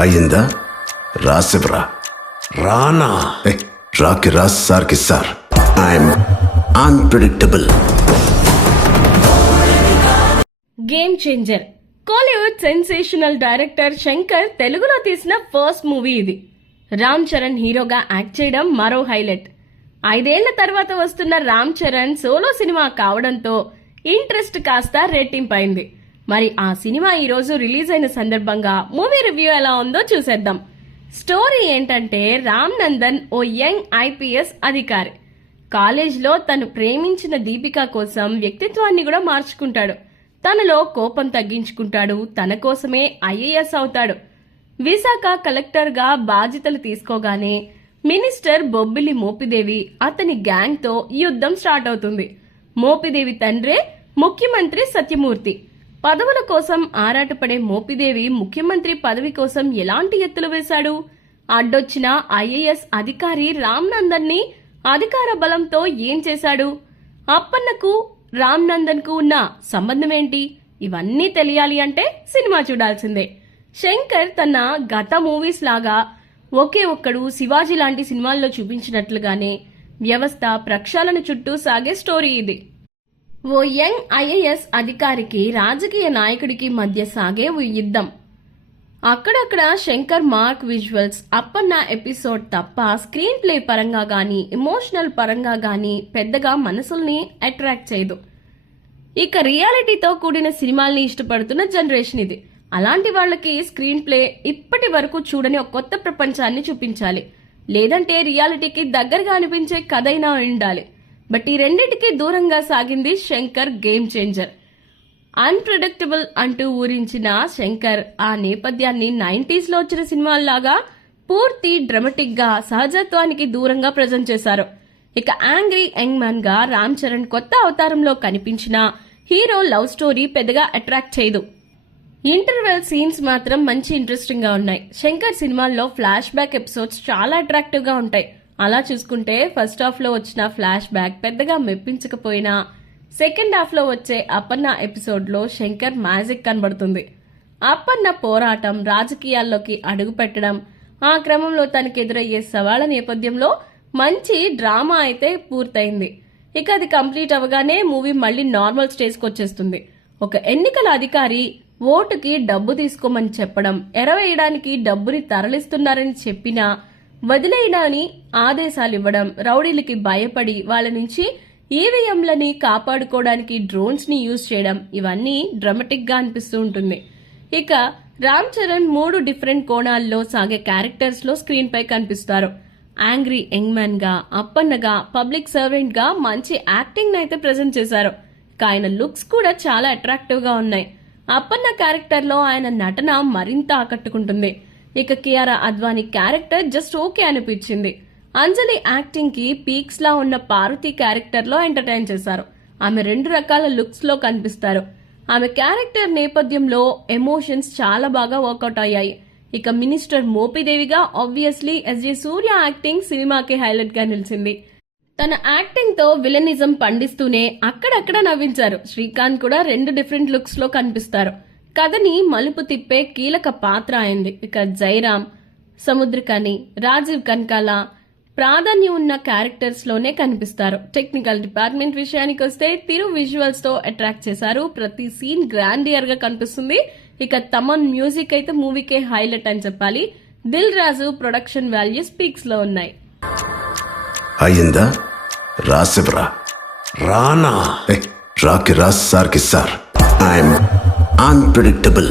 అయిందా? రాసివ్రా రానా? రాకి రాస్ సార్కి sir. I'm unpredictable game changer Kollywood sensational director Shankar తెలుగులో తీసిన ఫస్ట్ మూవీ ఇది. రామ్ చరణ్ హీరోగా యాక్ట్ చేయడం మరో హైలైట్ ఐదేళ్ళ తర్వాత వస్తున్న రామ్ చరణ్ సోలో సినిమా కావడంతో ఇంట్రెస్ట్ కాస్త రెట్టింపైంది మరి ఆ సినిమా ఈరోజు రిలీజ్ అయిన సందర్భంగా మూవీ రివ్యూ ఎలా ఉందో చూసేద్దాం. స్టోరీ ఏంటంటే రామ్ నందన్ ఓ యంగ్ ఐపీఎస్ అధికారి. కాలేజ్లో తను ప్రేమించిన దీపిక కోసం వ్యక్తిత్వాన్ని కూడా మార్చుకుంటాడు. తనలో కోపం తగ్గించుకుంటాడు. తన కోసమే ఐఏఎస్ అవుతాడు. విశాఖ కలెక్టర్గా బాధ్యతలు తీసుకోగానే మినిస్టర్ బొబ్బిలి మోపిదేవి అతని గ్యాంగ్తో యుద్ధం స్టార్ట్ అవుతుంది. మోపిదేవి తండ్రే ముఖ్యమంత్రి సత్యమూర్తి. పదవుల కోసం ఆరాటపడే మోపిదేవి ముఖ్యమంత్రి పదవి కోసం ఎలాంటి ఎత్తులు వేశాడు? అడ్డొచ్చిన ఐఏఎస్ అధికారి రామ్నందన్ని అధికార బలంతో ఏం చేశాడు? అప్పన్నకు రామ్ నందన్కు ఉన్న సంబంధం ఏంటి ఇవన్నీ తెలియాలి అంటే సినిమా చూడాల్సిందే. శంకర్ తన గత మూవీస్ లాగా ఒకే ఒక్కడు శివాజీ లాంటి సినిమాల్లో చూపించినట్లుగానే వ్యవస్థ ప్రక్షాళన చుట్టూ సాగే స్టోరీ ఇది. ఓ యంగ్ ఐఏఎస్ అధికారికి రాజకీయ నాయకుడికి మధ్య సాగే ఓ యుద్ధం. అక్కడక్కడ Shankar mark visuals Appanna episode తప్ప స్క్రీన్ ప్లే పరంగా కానీ ఎమోషనల్ పరంగా కానీ పెద్దగా మనసుల్ని అట్రాక్ట్ చేయదు. ఇక రియాలిటీతో కూడిన సినిమాల్ని ఇష్టపడుతున్న జనరేషన్ ఇది. అలాంటి వాళ్ళకి స్క్రీన్ ప్లే ఇప్పటి వరకు చూడని ఒక కొత్త ప్రపంచాన్ని చూపించాలి. లేదంటే రియాలిటీకి దగ్గరగా అనిపించే కథైనా ఉండాలి. బట్ ఈ రెండింటికి దూరంగా సాగింది శంకర్ గేమ్ చేంజర్. అన్ప్రెడిక్టబుల్ అంటూ ఊరించిన శంకర్ ఆ నేపథ్యాన్ని నైంటీస్లో వచ్చిన సినిమాల్లాగా పూర్తి డ్రమటిక్గా సహజత్వానికి దూరంగా ప్రజెంట్ చేశారు. ఇక యాంగ్రీ యంగ్ మ్యాన్గా రామ్ చరణ్ కొత్త అవతారంలో కనిపించిన హీరో లవ్ స్టోరీ పెద్దగా అట్రాక్ట్ చేయదు. ఇంటర్వెల్ సీన్స్ మాత్రం మంచి ఇంట్రెస్టింగ్గా ఉన్నాయి. శంకర్ సినిమాల్లో ఫ్లాష్ బ్యాక్ ఎపిసోడ్స్ చాలా అట్రాక్టివ్గా ఉంటాయి. అలా చూసుకుంటే ఫస్ట్ హాఫ్లో వచ్చిన ఫ్లాష్ బ్యాక్ పెద్దగా మెప్పించకపోయినా సెకండ్ హాఫ్లో వచ్చే అప్పన్న ఎపిసోడ్లో శంకర్ మ్యాజిక్ కనబడుతుంది. అప్పన్న పోరాటం రాజకీయాల్లోకి అడుగు పెట్టడం ఆ క్రమంలో తనకు ఎదురయ్యే సవాళ్ళ నేపథ్యంలో మంచి డ్రామా అయితే పూర్తయింది. ఇక అది కంప్లీట్ అవగానే మూవీ మళ్ళీ నార్మల్ స్టేజ్కి వచ్చేస్తుంది. ఒక ఎన్నికల అధికారి ఓటుకి డబ్బు తీసుకోమని చెప్పడం ఎరవేయడానికి డబ్బుని తరలిస్తున్నారని చెప్పినా వదిలేయడాని ఆదేశాలు ఇవ్వడం రౌడీలకి భయపడి వాళ్ళ నుంచి ఈవీఎంలని కాపాడుకోవడానికి డ్రోన్స్ని యూజ్ చేయడం. ఇవన్నీ డ్రమటిక్గా అనిపిస్తూ ఉంటుంది. ఇక రామ్ చరణ్ మూడు డిఫరెంట్ కోణాల్లో సాగే క్యారెక్టర్స్లో స్క్రీన్ పై కనిపిస్తారు. యాంగ్రీ యంగ్ మ్యాన్గా అప్పన్నగా పబ్లిక్ సర్వెంట్గా మంచి యాక్టింగ్ అయితే ప్రజెంట్ చేశారు. ఆయన లుక్స్ కూడా చాలా అట్రాక్టివ్గా ఉన్నాయి. అప్పన్న క్యారెక్టర్లో ఆయన నటన మరింత ఆకట్టుకుంటుంది. ఇక Kiara Advani character just okay అనిపించింది. అంజలి యాక్టింగ్కి పీక్స్ లా ఉన్న పార్వతి క్యారెక్టర్లో ఎంటర్టైన్ చేశారు. ఆమె రెండు రకాల లుక్స్లో కనిపిస్తారు. ఆమె క్యారెక్టర్ నేపథ్యంలో ఎమోషన్స్ చాలా బాగా వర్కౌట్ అయ్యాయి. ఇక minister మోపిదేవిగా obviously S J Surya acting సినిమాకి హైలైట్గా నిలిచింది. తన యాక్టింగ్తో విలనిజం పండిస్తూనే అక్కడక్కడ నవ్వించారు. శ్రీకాంత్ కూడా రెండు డిఫరెంట్ లుక్స్లో కనిపిస్తారు. కథని మలుపు తిప్పే కీలక పాత్ర అయింది. ఇక జైరామ్ సముద్రకని రాజీవ్ కన్కాల ప్రాధాన్యం ఉన్న క్యారెక్టర్స్లోనే కనిపిస్తారు. టెక్నికల్ డిపార్ట్మెంట్ విషయానికి వస్తే తిరు విజువల్స్తో అట్రాక్ట్ చేశారు. ప్రతి సీన్ గ్రాండియర్గా కనిపిస్తుంది. ఇక తమన్ మ్యూజిక్ అయితే మూవీకే హైలైట్ అని చెప్పాలి. దిల్ రాజు ప్రొడక్షన్ వాల్యూస్ పీక్స్లో ఉన్నాయి. అయిందా రాసివ్రా రానా. ఏ, రాకి రాస్ సార్కి సార్. I'm unpredictable